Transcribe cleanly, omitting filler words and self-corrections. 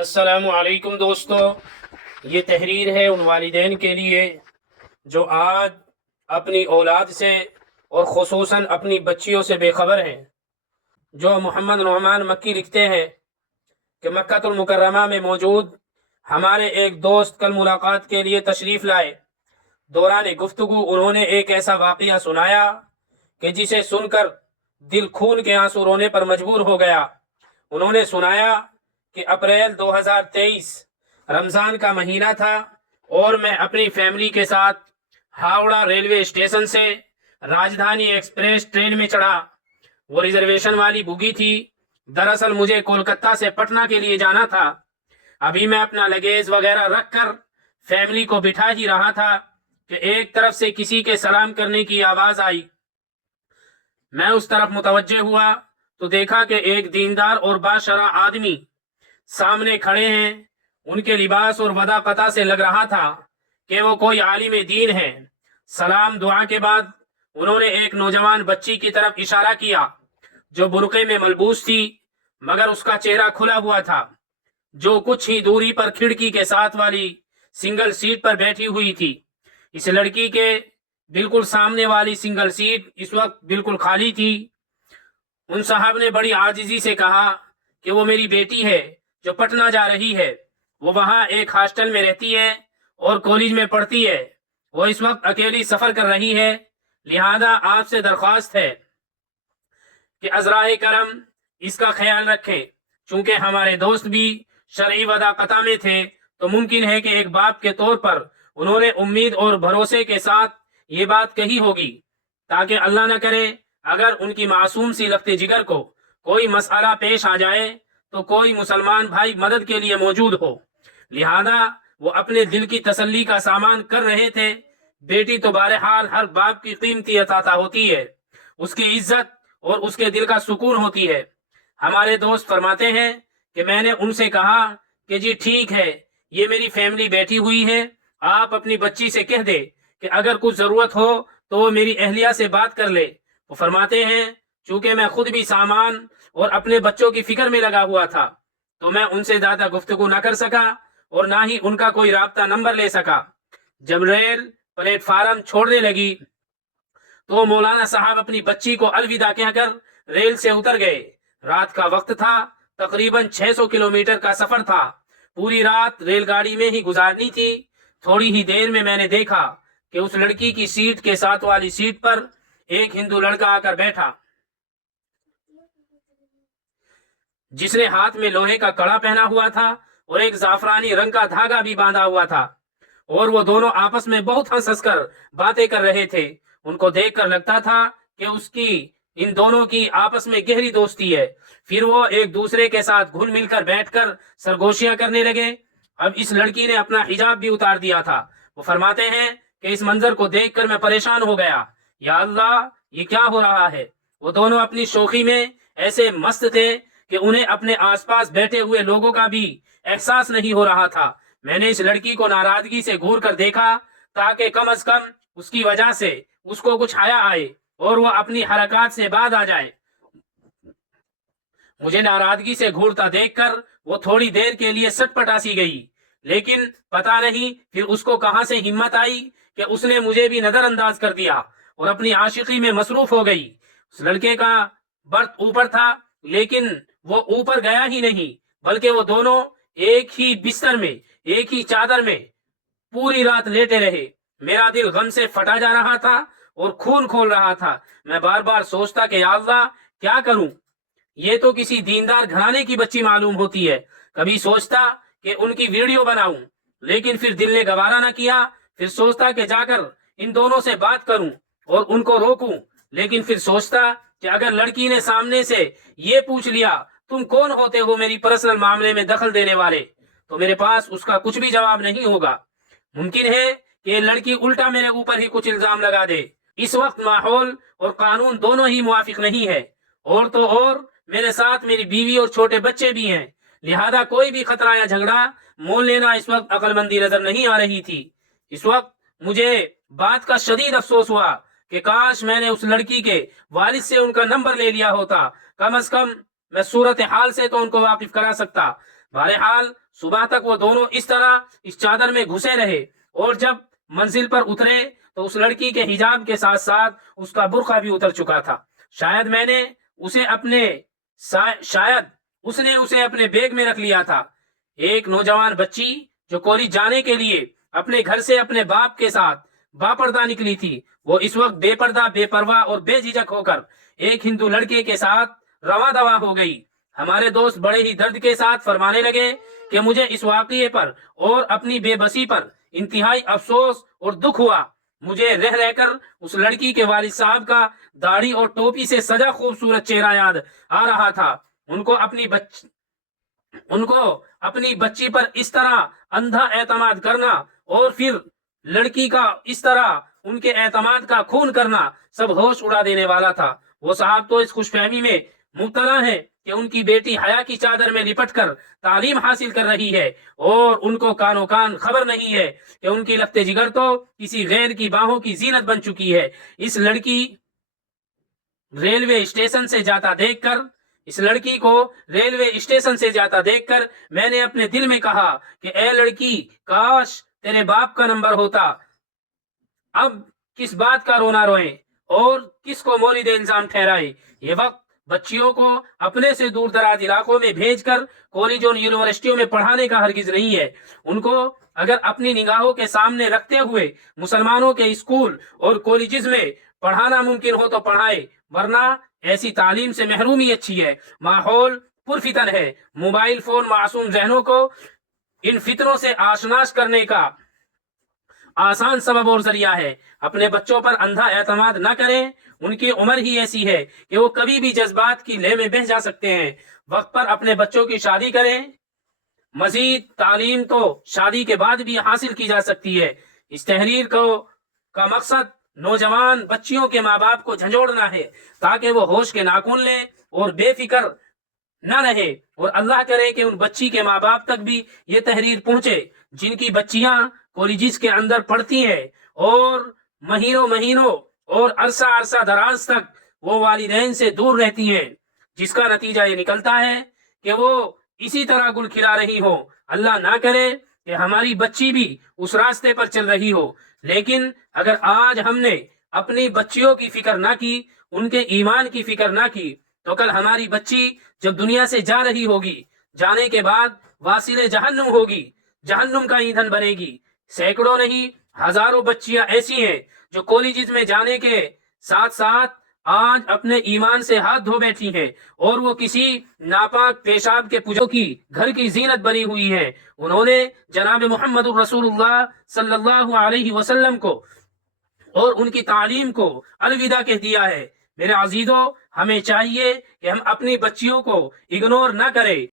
السلام علیکم دوستو، یہ تحریر ہے ان والدین کے لیے جو آج اپنی اولاد سے اور خصوصاً اپنی بچیوں سے بے خبر ہیں۔ جو محمد نعمان مکی لکھتے ہیں کہ مکہ المکرمہ میں موجود ہمارے ایک دوست کل ملاقات کے لیے تشریف لائے۔ دوران گفتگو انہوں نے ایک ایسا واقعہ سنایا کہ جسے سن کر دل خون کے آنسو رونے پر مجبور ہو گیا۔ انہوں نے سنایا کہ اپریل 2023 رمضان کا مہینہ تھا اور میں اپنی فیملی کے ساتھ ہاوڑا ریلوے اسٹیشن سے راجدھانی ایکسپریس ٹرین میں چڑھا۔ وہ ریزرویشن والی بوگی تھی۔ دراصل مجھے کولکتہ سے پٹنہ کے لیے جانا تھا۔ ابھی میں اپنا لگیج وغیرہ رکھ کر فیملی کو بٹھا ہی رہا تھا کہ ایک طرف سے کسی کے سلام کرنے کی آواز آئی۔ میں اس طرف متوجہ ہوا تو دیکھا کہ ایک دیندار اور باشرح آدمی سامنے کھڑے ہیں۔ ان کے لباس اور وداقتہ سے لگ رہا تھا کہ وہ کوئی عالم دین ہے۔ سلام دعا کے بعد انہوں نے ایک نوجوان بچی کی طرف اشارہ کیا جو برقعے میں ملبوس تھی مگر اس کا چہرہ کھلا ہوا تھا، جو کچھ ہی دوری پر کھڑکی کے ساتھ والی سنگل سیٹ پر بیٹھی ہوئی تھی۔ اس لڑکی کے بالکل سامنے والی سنگل سیٹ اس وقت بالکل خالی تھی۔ ان صاحب نے بڑی عاجزی سے کہا کہ وہ میری بیٹی ہے جو پٹنہ جا رہی ہے۔ وہ وہاں ایک ہاسٹل میں رہتی ہے اور کالج میں پڑھتی ہے۔ وہ اس وقت اکیلی سفر کر رہی ہے، لہذا آپ سے درخواست ہے کہ عذرائے کرم اس کا خیال رکھیں۔ چونکہ ہمارے دوست بھی شرعی وضاقتہ میں تھے تو ممکن ہے کہ ایک باپ کے طور پر انہوں نے امید اور بھروسے کے ساتھ یہ بات کہی ہوگی تاکہ اللہ نہ کرے اگر ان کی معصوم سی لخت جگر کو کوئی مسئلہ پیش آ جائے تو کوئی مسلمان بھائی مدد کے لیے موجود ہو۔ لہذا وہ اپنے دل کی تسلی کا سامان کر رہے تھے۔ بیٹی تو بہرحال ہر باپ کی قیمتی عطا ہوتی ہے، اس کی عزت اور اس کے دل کا سکون ہوتی ہے۔ ہمارے دوست فرماتے ہیں کہ میں نے ان سے کہا کہ جی ٹھیک ہے، یہ میری فیملی بیٹھی ہوئی ہے، آپ اپنی بچی سے کہہ دے کہ اگر کچھ ضرورت ہو تو وہ میری اہلیہ سے بات کر لے۔ وہ فرماتے ہیں چونکہ میں خود بھی سامان اور اپنے بچوں کی فکر میں لگا ہوا تھا تو میں ان سے زیادہ گفتگو نہ کر سکا اور نہ ہی ان کا کوئی رابطہ نمبر لے سکا۔ جب ریل پلیٹ فارم چھوڑنے لگی تو مولانا صاحب اپنی بچی کو الوداع کہہ کر ریل سے اتر گئے۔ رات کا وقت تھا، تقریباً 600 کلومیٹر کا سفر تھا۔ پوری رات ریل گاڑی میں ہی گزارنی تھی۔ تھوڑی ہی دیر میں نے دیکھا کہ اس لڑکی کی سیٹ کے ساتھ والی سیٹ پر ایک ہندو لڑکا آ کر بیٹھا جس نے ہاتھ میں لوہے کا کڑا پہنا ہوا تھا اور ایک زعفرانی رنگ کا دھاگا بھی باندھا ہوا تھا، اور وہ دونوں آپس میں بہت ہنس کر باتیں کر رہے تھے۔ ان کو دیکھ کر لگتا تھا کہ ان دونوں کی آپس میں گہری دوستی ہے۔ پھر وہ ایک دوسرے کے ساتھ گھل مل کر بیٹھ کر سرگوشیاں کرنے لگے۔ اب اس لڑکی نے اپنا حجاب بھی اتار دیا تھا۔ وہ فرماتے ہیں کہ اس منظر کو دیکھ کر میں پریشان ہو گیا۔ یا اللہ، یہ کیا ہو رہا ہے؟ وہ دونوں اپنی شوخی میں ایسے مست تھے کہ انہیں اپنے آس پاس بیٹھے ہوئے لوگوں کا بھی احساس نہیں ہو رہا تھا۔ میں نے اس لڑکی کو ناراضگی سے گھور کر دیکھا تاکہ کم از کم اس کی وجہ سے اس کو کچھ حیا آئے اور وہ اپنی حرکات سے باز آ جائے۔ مجھے ناراضگی سے گھورتا دیکھ کر وہ تھوڑی دیر کے لیے سٹ پٹا سی گئی، لیکن پتہ نہیں پھر اس کو کہاں سے ہمت آئی کہ اس نے مجھے بھی نظر انداز کر دیا اور اپنی عاشقی میں مصروف ہو گئی۔ اس لڑکے کا برت اوپر تھا لیکن وہ اوپر گیا ہی نہیں، بلکہ وہ دونوں ایک ہی بستر میں، ایک ہی چادر میں پوری رات لیٹے رہے۔ میرا دل غم سے پھٹا جا رہا تھا اور خون کھول رہا تھا۔ میں بار بار سوچتا کہ یا اللہ کیا کروں، یہ تو کسی دیندار گھرانے کی بچی معلوم ہوتی ہے۔ کبھی سوچتا کہ ان کی ویڈیو بناؤں، لیکن پھر دل نے گوارا نہ کیا۔ پھر سوچتا کہ جا کر ان دونوں سے بات کروں اور ان کو روکوں، لیکن پھر سوچتا کہ اگر لڑکی نے سامنے سے یہ پوچھ لیا تم کون ہوتے ہو میری پرسنل معاملے میں دخل دینے والے، تو میرے پاس اس کا کچھ بھی جواب نہیں ہوگا۔ ممکن ہے کہ یہ لڑکی الٹا میرے اوپر ہی کچھ الزام لگا دے۔ اس وقت ماحول اور قانون دونوں ہی موافق نہیں ہے، اور تو اور میرے ساتھ میری بیوی اور چھوٹے بچے بھی ہیں، لہذا کوئی بھی خطرہ یا جھگڑا مول لینا اس وقت عقل مندی نظر نہیں آ رہی تھی۔ اس وقت مجھے بات کا شدید افسوس ہوا کہ کاش میں نے اس لڑکی کے والد سے ان کا نمبر لے لیا ہوتا، کم از کم میں صورتحال سے تو ان کو واقف کرا سکتا۔ بہرحال صبح تک وہ دونوں اس طرح اس چادر میں گھسے رہے، اور جب منزل پر اترے تو اس لڑکی کے حجاب کے ساتھ ساتھ اس کا برقع بھی اتر چکا تھا۔ شاید اس نے اسے اپنے بیگ میں رکھ لیا تھا۔ ایک نوجوان بچی جو کالج جانے کے لیے اپنے گھر سے اپنے باپ کے ساتھ باپردہ نکلی تھی، وہ اس وقت بے پردہ، بے پرواہ اور بے جھجک ہو کر ایک ہندو لڑکے کے ساتھ رواں دواں ہو گئی۔ ہمارے دوست بڑے ہی درد کے ساتھ فرمانے لگے کہ مجھے اس واقعے پر اور اپنی بے بسی پر انتہائی افسوس اور دکھ ہوا۔ مجھے رہ رہ کر اس لڑکی کے والد صاحب کا داڑھی اور ٹوپی سے سجا خوبصورت چہرہ یاد آ رہا تھا۔ ان کو اپنی بچی پر اس طرح اندھا اعتماد کرنا اور پھر لڑکی کا اس طرح ان کے اعتماد کا خون کرنا سب ہوش اڑا دینے والا تھا۔ وہ صاحب تو اس خوش فہمی میں مبتلا ہیں کہ ان کی بیٹی حیا کی چادر میں لپٹ کر تعلیم حاصل کر رہی ہے، اور ان کو کانوں کان خبر نہیں ہے کہ ان کی لخت جگر تو کسی غیر کی باہوں کی زینت بن چکی ہے۔ اس لڑکی کو ریلوے اسٹیشن سے جاتا دیکھ کر میں نے اپنے دل میں کہا کہ اے لڑکی، کاش تیرے باپ کا نمبر ہوتا۔ اب کس بات کا رونا روئیں اور کس کو مورد الزام ٹھہرائے۔ یہ وقت بچیوں کو اپنے سے دور دراز علاقوں میں بھیج کر کالج اور یونیورسٹیوں میں پڑھانے کا ہرگز نہیں ہے۔ ان کو اگر اپنی نگاہوں کے سامنے رکھتے ہوئے مسلمانوں کے اسکول اور کالجز میں پڑھانا ممکن ہو تو پڑھائے، ورنہ ایسی تعلیم سے محرومی اچھی ہے۔ ماحول پرفتن ہے۔ موبائل فون معصوم ذہنوں کو ان فتنوں سے آشناس کرنے کا آسان سبب اور ذریعہ ہے۔ اپنے بچوں پر اندھا اعتماد نہ کریں، ان کی عمر ہی ایسی ہے کہ وہ کبھی بھی جذبات کی لے میں بہہ جا سکتے ہیں۔ وقت پر اپنے بچوں کی شادی کریں۔ مزید تعلیم تو شادی کے بعد بھی حاصل کی جا سکتی ہے۔ اس تحریر کا مقصد نوجوان بچیوں کے ماں باپ کو جھنجھوڑنا ہے تاکہ وہ ہوش کے ناخن لیں اور بے فکر نہ رہے، اور اللہ کرے کہ ان بچی کے ماں باپ تک بھی یہ تحریر پہنچے جن کی بچیاں کالجز کے اندر پڑھتی ہیں، اور مہینوں اور عرصہ دراز تک وہ والدین سے دور رہتی ہیں، جس کا نتیجہ یہ نکلتا ہے کہ وہ اسی طرح گل کھلا رہی ہو۔ اللہ نہ کرے کہ ہماری بچی بھی اس راستے پر چل رہی ہو۔ لیکن اگر آج ہم نے اپنی بچیوں کی فکر نہ کی، ان کے ایمان کی فکر نہ کی، تو کل ہماری بچی جب دنیا سے جا رہی ہوگی، جانے کے بعد واصل جہنم ہوگی، جہنم کا ایندھن بنے گی۔ سینکڑوں نہیں، ہزاروں بچیاں ایسی ہیں جو کالجز میں جانے کے ساتھ ساتھ آج اپنے ایمان سے ہاتھ دھو بیٹھی ہیں، اور وہ کسی ناپاک پیشاب کے پجو کی گھر کی زینت بنی ہوئی ہے۔ انہوں نے جناب محمد الرسول اللہ صلی اللہ علیہ وسلم کو اور ان کی تعلیم کو الوداع کہہ دیا ہے۔ میرے عزیزو، ہمیں چاہیے کہ ہم اپنی بچیوں کو اگنور نہ کریں،